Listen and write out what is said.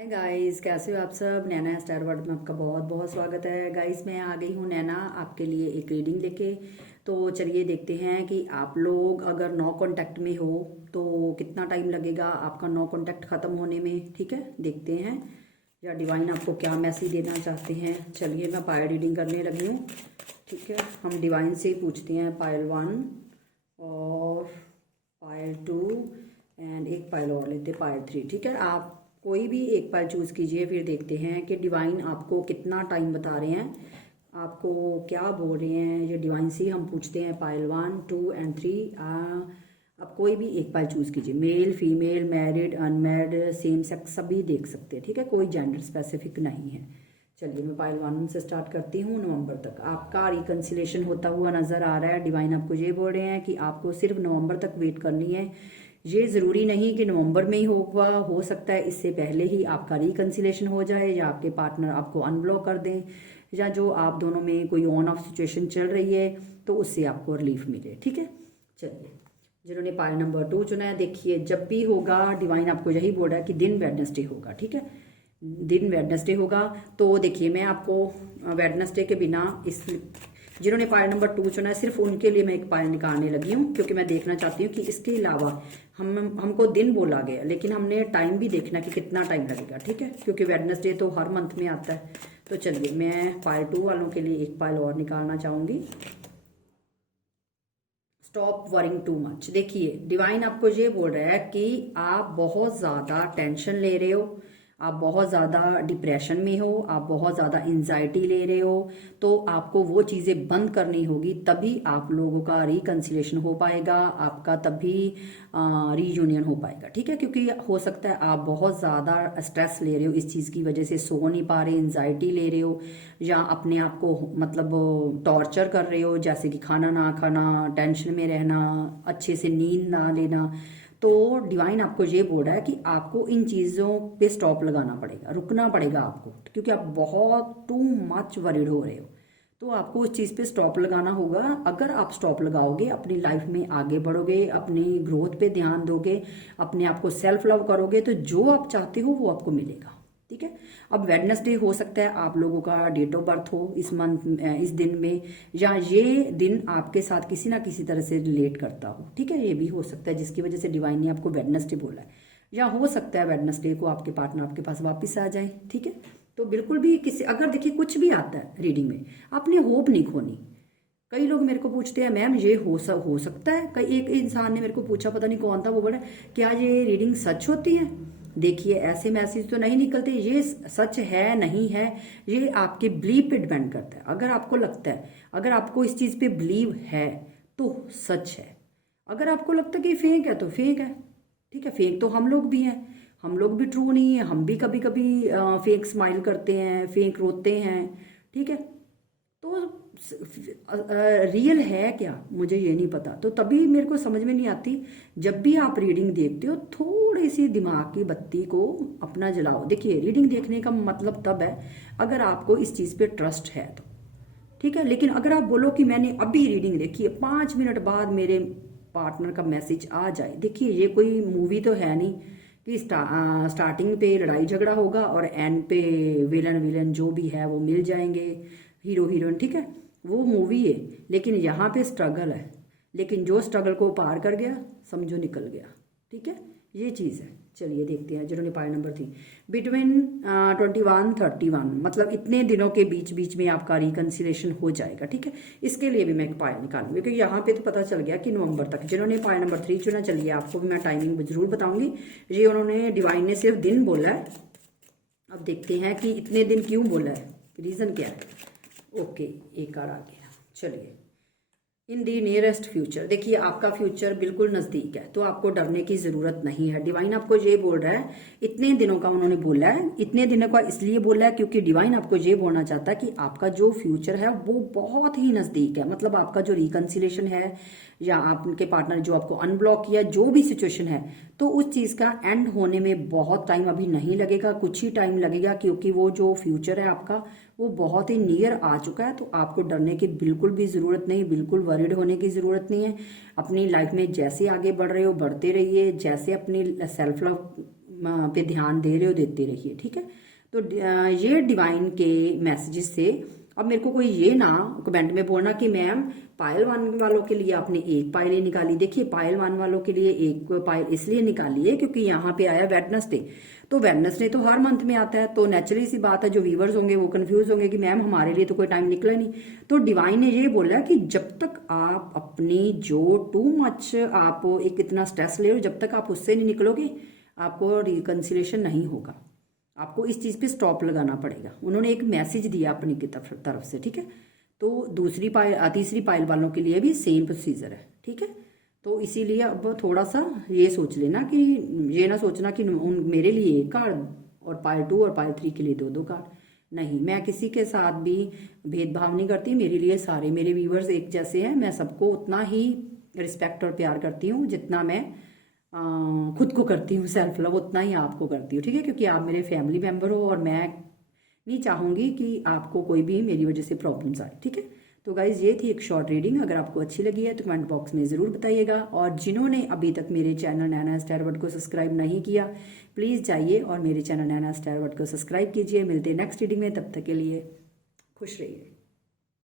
Hi guys, कैसे हो आप सब। नैना स्टार वर्ल्ड में आपका बहुत बहुत स्वागत है। गाइस मैं आ गई हूँ नैना आपके लिए एक रीडिंग लेके। तो चलिए देखते हैं कि आप लोग अगर नो कांटेक्ट में हो तो कितना टाइम लगेगा आपका नो कांटेक्ट ख़त्म होने में। ठीक है, देखते हैं या डिवाइन आपको क्या मैसेज देना चाहते हैं। चलिए मैं पायल रीडिंग करने लगी हूँ। ठीक है, हम डिवाइन से ही पूछते हैं, पायल 1 और पायल 2 एंड एक पायल और लेते, पायल 3। ठीक है, आप कोई भी एक पायल चूज़ कीजिए, फिर देखते हैं कि डिवाइन आपको कितना टाइम बता रहे हैं, आपको क्या बोल रहे हैं। ये डिवाइन से ही हम पूछते हैं, पायल 1, 2 एंड 3। आप कोई भी एक पायल चूज़ कीजिए, male female married unmarried same sex सभी देख सकते हैं। ठीक है, कोई जेंडर स्पेसिफिक नहीं है। चलिए मैं पायल 1 से स्टार्ट करती हूँ। नवंबर तक आपका रिकन्सिलेशन होता हुआ नजर आ रहा है। डिवाइन आपको ये बोल रहे हैं कि आपको सिर्फ नवंबर तक वेट करनी है। ये ज़रूरी नहीं कि नवंबर में ही होगा, हो सकता है इससे पहले ही आपका रिकन्सिलेशन हो जाए या आपके पार्टनर आपको अनब्लॉक कर दें, या जो आप दोनों में कोई ऑन ऑफ सिचुएशन चल रही है तो उससे आपको रिलीफ मिले। ठीक है, चलिए जिन्होंने पायल नंबर 2 चुना है, देखिए जब भी होगा डिवाइन आपको यही बोल रहा है कि दिन वेडनेसडे होगा। ठीक है, दिन वेडनेसडे होगा। तो देखिए मैं आपको वेडनेसडे के बिना इस जिन्होंने पायल नंबर 2 चुना है सिर्फ उनके लिए मैं एक पायल निकालने लगी हूँ, क्योंकि मैं देखना चाहती हूँ कि इसके अलावा हमको दिन बोला गया लेकिन हमने टाइम भी देखना कि कितना टाइम लगेगा। ठीक है, क्योंकि वेडनेसडे तो हर मंथ में आता है। तो चलिए मैं पायल 2 वालों के लिए एक पायल और निकालना चाहूंगी। Stop worrying too much. देखिए डिवाइन आपको ये बोल रहा है कि आप बहुत ज़्यादा टेंशन ले रहे हो, आप बहुत ज़्यादा डिप्रेशन में हो, आप बहुत ज़्यादा एंजाइटी ले रहे हो। तो आपको वो चीज़ें बंद करनी होगी, तभी आप लोगों का रिकन्सिलेशन हो पाएगा, आपका तभी रीयूनियन हो पाएगा। ठीक है, क्योंकि हो सकता है आप बहुत ज़्यादा स्ट्रेस ले रहे हो, इस चीज़ की वजह से सो नहीं पा रहे, एंजाइटी ले रहे हो, या अपने आप को मतलब टॉर्चर कर रहे हो, जैसे कि खाना ना खाना, टेंशन में रहना, अच्छे से नींद ना लेना। तो डिवाइन आपको ये बोल रहा है कि आपको इन चीज़ों पे स्टॉप लगाना पड़ेगा, रुकना पड़ेगा आपको, क्योंकि आप बहुत टू मच वरीड हो रहे हो। तो आपको उस चीज़ पे स्टॉप लगाना होगा। अगर आप स्टॉप लगाओगे, अपनी लाइफ में आगे बढ़ोगे, अपनी ग्रोथ पे ध्यान दोगे, अपने आप को सेल्फ लव करोगे, तो जो आप चाहते हो वो आपको मिलेगा। ठीक है, अब वेडनेसडे हो सकता है आप लोगों का डेट ऑफ बर्थ हो इस मंथ, इस दिन में, या ये दिन आपके साथ किसी ना किसी तरह से रिलेट करता हो। ठीक है, ये भी हो सकता है जिसकी वजह से डिवाइन ने आपको वेडनेसडे बोला है, या हो सकता है वेडनेसडे को आपके पार्टनर आपके पास वापस आ जाए। ठीक है, तो बिल्कुल भी किसी, अगर देखिए कुछ भी आता है रीडिंग में, आपने होप नहीं खोनी। कई लोग मेरे को पूछते हैं, मैम ये हो सकता है। कई एक इंसान ने मेरे को पूछा, पता नहीं कौन था, वो बोला क्या ये रीडिंग सच होती है। देखिए ऐसे मैसेज तो नहीं निकलते, ये सच है नहीं है ये आपके बिलीव पे डिपेंड करता है। अगर आपको लगता है, अगर आपको इस चीज़ पे बिलीव है तो सच है, अगर आपको लगता है कि फेक है तो फेक है। ठीक है, फेक तो हम लोग भी हैं, हम लोग भी ट्रू नहीं है, हम भी कभी कभी फेक स्माइल करते हैं, फेक रोते हैं। ठीक है, तो रियल है क्या मुझे ये नहीं पता। तो तभी मेरे को समझ में नहीं आती, जब भी आप रीडिंग देखते हो थोड़ी सी दिमाग की बत्ती को अपना जलाओ। देखिए रीडिंग देखने का मतलब तब है अगर आपको इस चीज़ पे ट्रस्ट है तो। ठीक है, लेकिन अगर आप बोलो कि मैंने अभी रीडिंग देखी है, 5 मिनट बाद मेरे पार्टनर का मैसेज आ जाए, देखिए ये कोई मूवी तो है नहीं कि स्टार्टिंग पे लड़ाई झगड़ा होगा और एंड पे विलन विलन जो भी है वो मिल जाएंगे, हीरो हीरोइन। ठीक है, वो मूवी है, लेकिन यहाँ पे स्ट्रगल है, लेकिन जो स्ट्रगल को पार कर गया समझो निकल गया। ठीक है, ये चीज़ है। चलिए देखते हैं जिन्होंने पायल नंबर 3, बिटवीन 21-31, मतलब इतने दिनों के बीच बीच में आपका रिकन्सिलेशन हो जाएगा। ठीक है, इसके लिए भी मैं एक पायल निकालूंगी, क्योंकि यहाँ पे तो पता चल गया कि नवंबर तक। जिन्होंने पायल नंबर 3 चुना, चलिए आपको भी मैं टाइमिंग जरूर बताऊंगी। ये उन्होंने डिवाइन ने सिर्फ दिन बोला है, अब देखते हैं कि इतने दिन क्यों बोला है, रीज़न क्या है। ओके, एक कार्ड आ गया। चलिए इन दी नियरेस्ट फ्यूचर, देखिए आपका फ्यूचर बिल्कुल नज़दीक है, तो आपको डरने की ज़रूरत नहीं है। डिवाइन आपको ये बोल रहा है, इतने दिनों का उन्होंने बोला है, इतने दिनों का इसलिए बोला है क्योंकि डिवाइन आपको ये बोलना चाहता है कि आपका जो फ्यूचर है वो बहुत ही नज़दीक है। मतलब आपका जो रिकन्सिलेशन है, या आपके पार्टनर जो आपको अनब्लॉक किया, जो भी सिचुएशन है, तो उस चीज़ का एंड होने में बहुत टाइम अभी नहीं लगेगा, कुछ ही टाइम लगेगा, क्योंकि वो जो फ्यूचर है आपका वो बहुत ही नियर आ चुका है। तो आपको डरने की बिल्कुल भी ज़रूरत नहीं, बिल्कुल वरीड होने की ज़रूरत नहीं है। अपनी लाइफ में जैसे आगे बढ़ रहे हो बढ़ते रहिए, जैसे अपनी सेल्फ लव पे ध्यान दे रहे हो देते रहिए, ठीक है। तो ये डिवाइन के मैसेजेस थे। अब मेरे को कोई ये ना कमेंट में बोलना कि मैम पायल 1 वालों के लिए आपने एक पायल ही निकाली। देखिए पायल 1 वालों के लिए एक पायल इसलिए निकाली है क्योंकि यहाँ पे आया वेडनेसडे, तो वेडनेसडे तो हर मंथ में आता है, तो नेचुरली सी बात है जो व्यूवर्स होंगे वो कंफ्यूज होंगे कि मैम हमारे लिए तो कोई टाइम निकला नहीं। तो डिवाइन ने ये बोला कि जब तक आप अपनी जो टू मच आप एक इतना स्ट्रेस ले रहे हो, जब तक आप उससे नहीं निकलोगे आपको रिकंसिलेशन नहीं होगा, आपको इस चीज़ पे स्टॉप लगाना पड़ेगा। उन्होंने एक मैसेज दिया अपनी की तरफ से, ठीक है। तो तीसरी पायल वालों के लिए भी सेम प्रोसीजर है, ठीक है। तो इसीलिए अब थोड़ा सा ये सोच लेना कि ये ना सोचना कि मेरे लिए एक कार्ड और पायल 2 और पायल 3 के लिए 2-2 कार्ड। नहीं, मैं किसी के साथ भी भेदभाव नहीं करती। मेरे लिए सारे मेरे व्यूवर्स एक जैसे हैं। मैं सबको उतना ही रिस्पेक्ट और प्यार करती हूँ जितना मैं खुद को करती हूँ, सेल्फ लव उतना ही आपको करती हूँ, ठीक है। क्योंकि आप मेरे फैमिली मेम्बर हो और मैं नहीं चाहूँगी कि आपको कोई भी मेरी वजह से प्रॉब्लम्स आए, ठीक है। तो गाइज ये थी एक शॉर्ट रीडिंग। अगर आपको अच्छी लगी है तो कमेंट बॉक्स में ज़रूर बताइएगा, और जिन्होंने अभी तक मेरे चैनल नैनाज टैरोट को सब्सक्राइब नहीं किया प्लीज़ जाइए और मेरे चैनल नैनाज टैरोट को सब्सक्राइब कीजिए। मिलते हैं नेक्स्ट रीडिंग में, तब तक के लिए खुश रहिए।